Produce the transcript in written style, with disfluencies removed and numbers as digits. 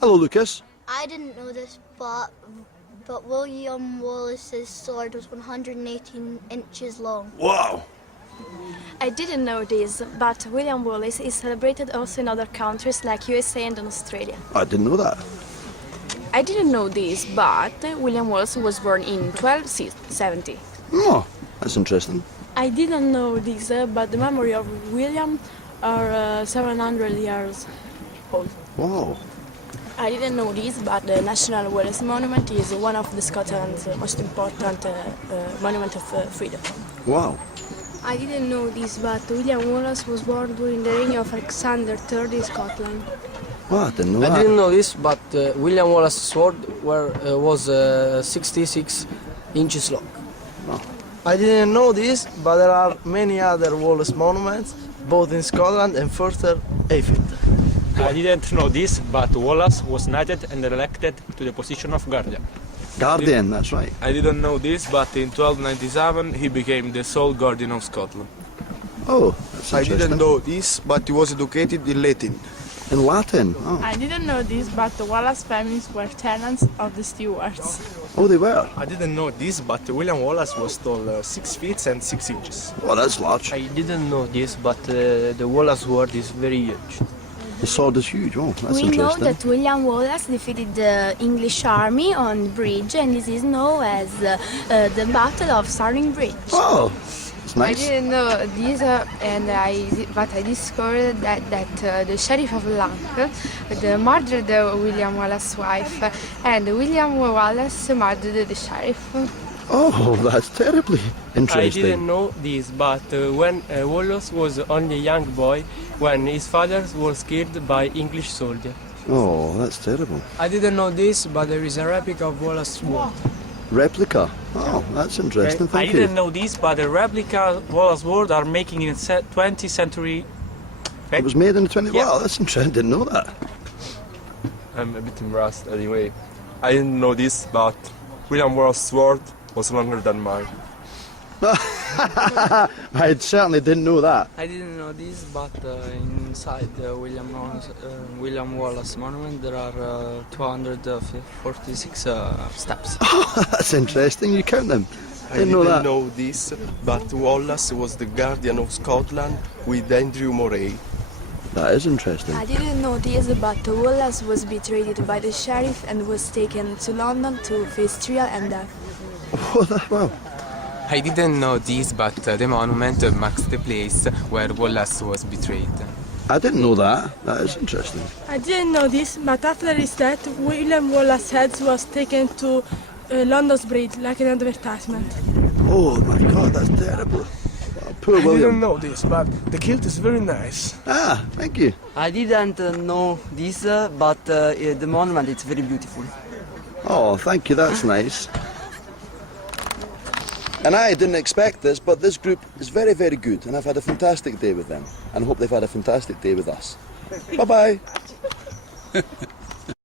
Hello, Lucas. I didn't know this, but William Wallace's sword was 118 inches long. Wow. I didn't know this, but William Wallace is celebrated also in other countries like USA and Australia. I didn't know that. I didn't know this, but William Wallace was born in 1270. Oh, that's interesting. I didn't know this, but the memory of William are 700 years old. Wow. I didn't know this, but the National Wallace Monument is one of the Scotland's most important monument of freedom. Wow. I didn't know this, but William Wallace was born during the reign of Alexander III in Scotland. Well, I didn't know that. I didn't know this, but William Wallace's sword was 66 inches long. Oh. I didn't know this, but there are many other Wallace monuments, both in Scotland and further afield. I didn't know this, but Wallace was knighted and elected to the position of guardian. Guardian, that's right. I didn't know this, but in 1297 he became the sole guardian of Scotland. Oh, that's I interesting. didn't know this, but he was educated in Latin. In Latin? Oh. I didn't know this, but the Wallace families were tenants of the Stuarts. Oh, they were? I didn't know this, but William Wallace was tall 6 feet and 6 inches. Oh, that's large. I didn't know this, but the Wallace sword is very huge. The sword is huge. Oh, that's We know interesting. that William Wallace defeated the English army on the bridge, and this is known as the Battle of Stirling Bridge. Oh, it's I nice. didn't know this, but I discovered that the Sheriff of Lago murdered William Wallace's wife, and William Wallace murdered the sheriff. Oh, that's terribly interesting. I didn't know this, but when Wallace was only a young boy, when his father was killed by English soldiers. Oh, that's terrible. I didn't know this, but there is a replica of Wallace's sword. Replica? Oh, that's interesting. I Thank you. didn't know this, but the replica Wallace sword are making in 20th century. It was made in the 20th. Yeah. Wow, that's interesting. Didn't know that. I'm a bit embarrassed anyway. I didn't know this, but William Wallace's sword was longer than mine. I certainly didn't know that. I didn't know this, but inside the William Wallace Monument there are 246 steps. Oh, that's interesting. You count them. I Didn't know that. know this, but Wallace was the guardian of Scotland with Andrew Moray. That is interesting. I didn't know this, but Wallace was betrayed by the sheriff and was taken to London to face trial and death. Oh, that, wow. I didn't know this, but the monument marks the place where Wallace was betrayed. I didn't know that. That is interesting. I didn't know this, but after his death, William Wallace's head was taken to London's Bridge, like an advertisement. Oh my God, that's terrible. Oh, poor I William. didn't know this, but the kilt is very nice. Ah, thank you. I didn't know this, but the monument is very beautiful. Oh, thank you. That's nice. And I didn't expect this, but this group is very, very good, and I've had a fantastic day with them, and I hope they've had a fantastic day with us. Bye-bye.